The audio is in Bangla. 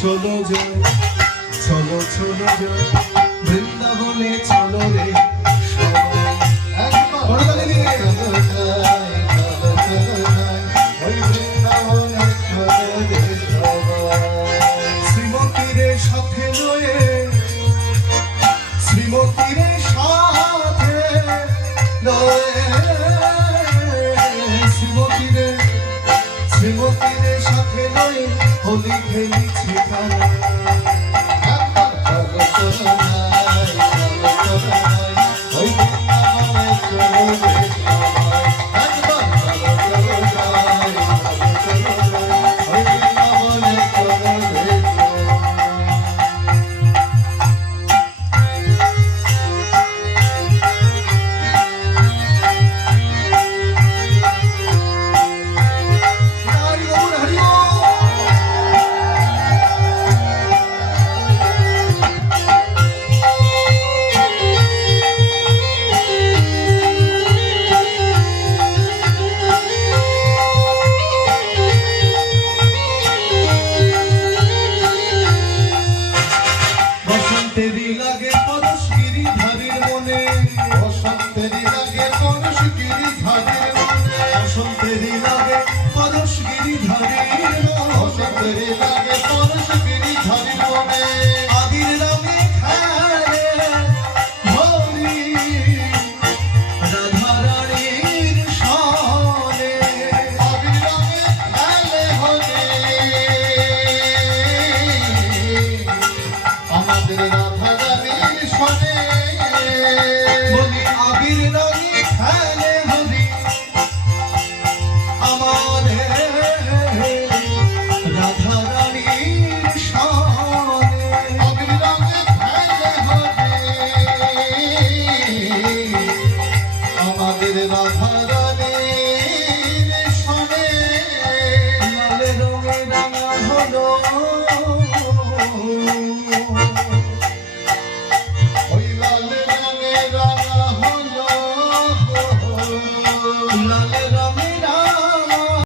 চলো যাই, চলো চলো যাই বৃন্দাবনে, চলো রে সবাই। একবার বড় নিয়ে চলো যাই, চলো চলো যাই ওই বৃন্দাবনে, চলো রে সবাই। শ্রীমতীরে সাথে লয়ে, শ্রীমতীরে সাথে লয়ে, শ্রীমতীরে শ্রীমতীরে সাথে লয়ে হোলি খেলিছি খেলা। চলো চলো যাই, চলো চলো যাই ওই বৃন্দাবনে, চলো রে সবাই। একবার চলো চলো যাই, চলো চলো যাই ওই বৃন্দাবনে, চলো রে বসন্তেরই লাগে পরশ গিরিধারীর মনে, বসন্তেরই লাগে পরশ গিরিধারীর মনে, বসন্তেরই লাগে পরশ গিরিধারীর মনে, বসন্তেরই লাগে পরশ গিরিধারীর মনে। আবির রঙে খেলে হরি রাধা রানীর সনে, আবির রঙে খেলে হরি আমাদের রাধা রানীর সনে। বলি আবির রঙে খেলে হরি আমাদের রাধা রানীর সনে, আবির রঙে খেলে হরি আমাদের রাধা রানীর সনে। লাল রঙে রাঙা হলো